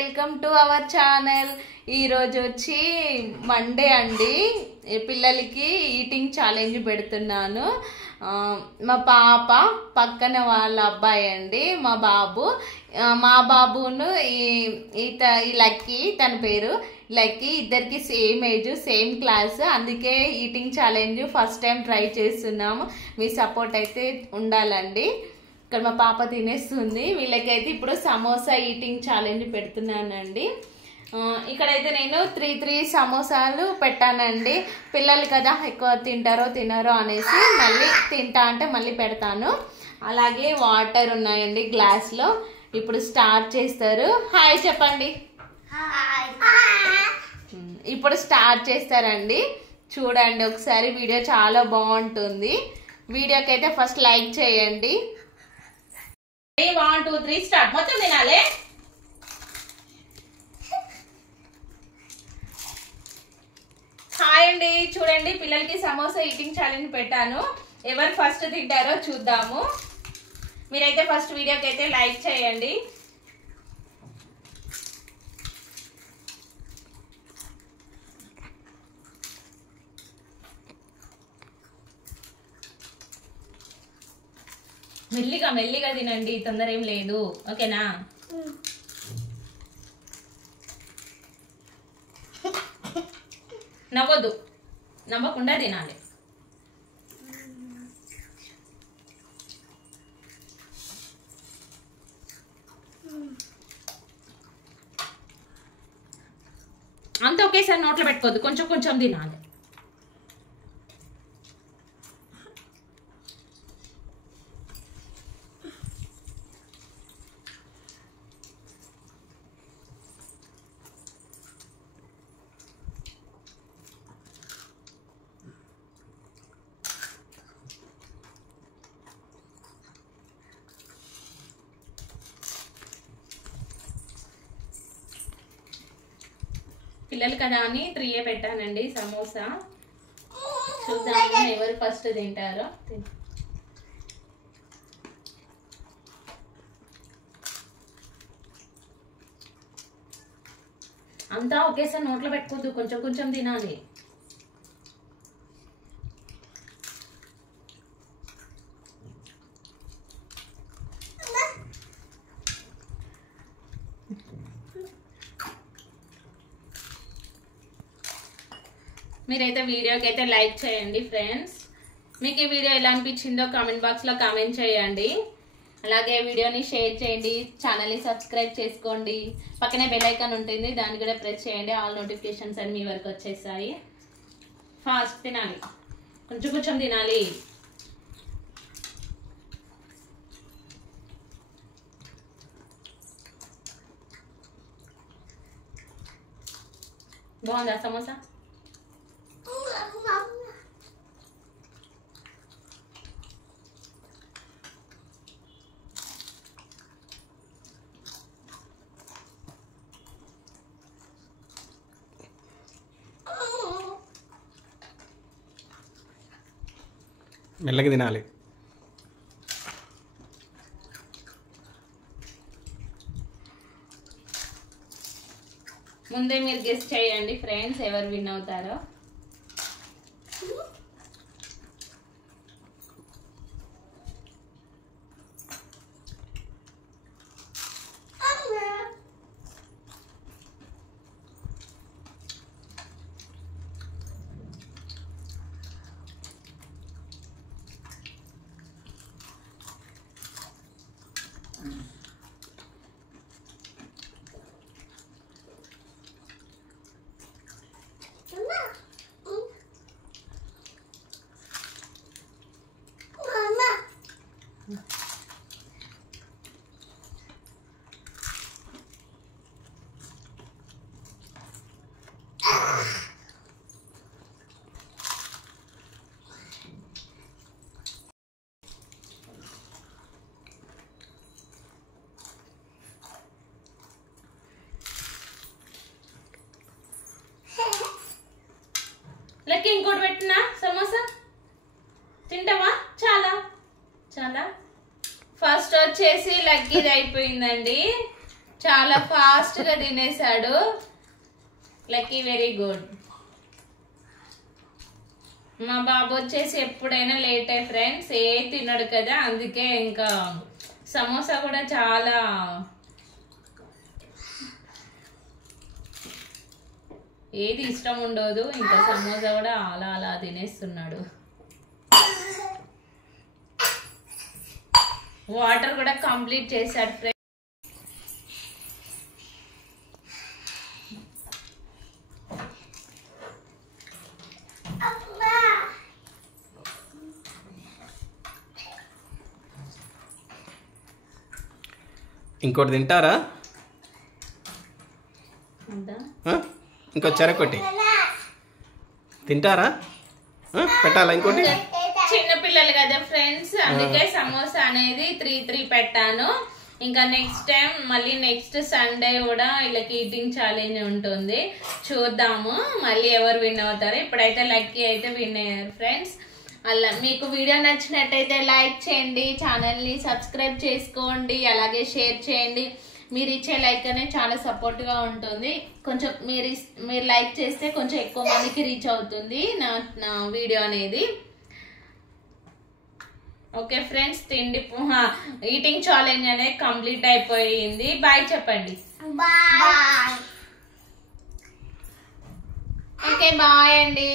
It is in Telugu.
Welcome to our channel. ఈరోజు వచ్చి మండే అండి. పిల్లలకి ఈటింగ్ ఛాలెంజ్ పెడుతున్నాను. మా పాప పక్కన వాళ్ళ అబ్బాయి అండి, మా బాబు. మా బాబును ఈ లక్కీ, తన పేరు లక్కీ. ఇద్దరికి సేమ్ ఏజ్, సేమ్ క్లాస్. అందుకే eating challenge first time try చేస్తున్నాము. మీ సపోర్ట్ అయితే ఉండాలండి. ఇక్కడ మా పాప తినేస్తుంది. వీళ్ళకైతే ఇప్పుడు సమోసా ఈటింగ్ ఛాలెంజ్ పెడుతున్నానండి. ఇక్కడైతే నేను త్రీ సమోసాలు పెట్టానండి. పిల్లలు కదా ఎక్కువ తింటారో తినరో అనేసి మళ్ళీ తింటా అంటే మళ్ళీ పెడతాను. అలాగే వాటర్ ఉన్నాయండి గ్లాస్లో. ఇప్పుడు స్టార్ట్ చేస్తారు. హాయ్ చెప్పండి. ఇప్పుడు స్టార్ట్ చేస్తారండి. చూడండి ఒకసారి, వీడియో చాలా బాగుంటుంది. వీడియోకి అయితే ఫస్ట్ లైక్ చేయండి. 1 2 3 స్టార్ట్. మొత్తం తినాలి. హాయ్ అండి, చూడండి పిల్లలకి సమోసా ఈటింగ్ ఛాలెంజ్ పెట్టాను. ఎవరు ఫస్ట్ తింటారో చూద్దాము. మీరైతే ఫస్ట్ వీడియోకి అయితే లైక్ చేయండి. మెల్లిగా తినండి, తొందర ఏం లేదు, ఓకేనా? నవ్వద్దు, నవ్వకుండా తినాలి. అంత ఒకేసారి నోట్లో పెట్టుకోవద్దు, కొంచెం కొంచెం తినాలి. పిల్లలు కదా అని 3 పెట్టానండి సమోసా. చూద్దాము ఎవరు ఫస్ట్ తింటారో. అంతా ఒకేసారి నోట్లో పెట్టుకోవద్దు, కొంచెం కొంచెం తినాలి. మీరైతే వీడియోకి అయితే లైక్ చేయండి ఫ్రెండ్స్. మీకు ఈ వీడియో ఎలా అనిపించిందో కామెంట్ బాక్స్లో కామెంట్ చేయండి. అలాగే వీడియోని షేర్ చేయండి, ఛానల్ని సబ్స్క్రైబ్ చేసుకోండి. పక్కనే బెల్ ఐకాన్ ఉంటుంది, దాన్ని కూడా ప్రెస్ చేయండి. ఆల్ నోటిఫికేషన్స్ అని మీ వరకు వచ్చేస్తాయి. ఫాస్ట్ తినాలి, కొంచెం కొంచెం తినాలి. బాగుందా సమోసా? మెల్లగా తినాలి. ముందే మీరు గెస్ చేయండి ఫ్రెండ్స్, ఎవరు విన్ అవుతారో. లక్కీ ఇంకోటి పెట్టినా సమోసా తింటావా? చాలా చాలా ఫస్ట్ వచ్చేసి లక్కీది అయిపోయిందండి. చాలా ఫాస్ట్ గా తినేసాడు. Lucky, very good. మా బాబు వచ్చేసి ఎప్పుడైనా లేటే ఫ్రెండ్స్, ఏ తినడు కదా, అందుకే ఇంకా సమోసా కూడా చాలా ఏది ఇష్టం ఉండదు, ఇంకా సమోసా కూడా అలా అలా తినేస్తున్నాడు. వాటర్ కూడా కంప్లీట్ చేశాడు ఫ్రెండ్స్. ఇంకోటి తింటారా? ఇంకో చెరకొట్టి తింటారా? పెట్టాలా ఇంకోటి? చిన్న పిల్లలు కదా ఫ్రెండ్స్, అందుకే సమోసా అనేది 3 పెట్టాను. ఇంకా నెక్స్ట్ టైం మళ్ళీ నెక్స్ట్ సండే కూడా వీళ్ళకి ఈటింగ్ ఛాలెంజ్ ఉంటుంది, చూద్దాము మళ్ళీ ఎవరు విన్ అవుతారు. ఇప్పుడైతే లక్కీ అయితే విన్ అయ్యారు ఫ్రెండ్స్. అలా మీకు వీడియో నచ్చినట్టయితే లైక్ చేయండి, ఛానల్ని సబ్స్క్రైబ్ చేసుకోండి, అలాగే షేర్ చేయండి. మీరు ఇచ్చే లైక్ అనేది చాలా సపోర్ట్గా ఉంటుంది. కొంచెం మీరు లైక్ చేస్తే కొంచెం ఎక్కువ మందికి రీచ్ అవుతుంది నా వీడియో అనేది. ఓకే ఫ్రెండ్స్, ఈటింగ్ ఛాలెంజ్ అనేది కంప్లీట్ అయిపోయింది. బాయ్ చెప్పండి. ఓకే బాయ్ అండి.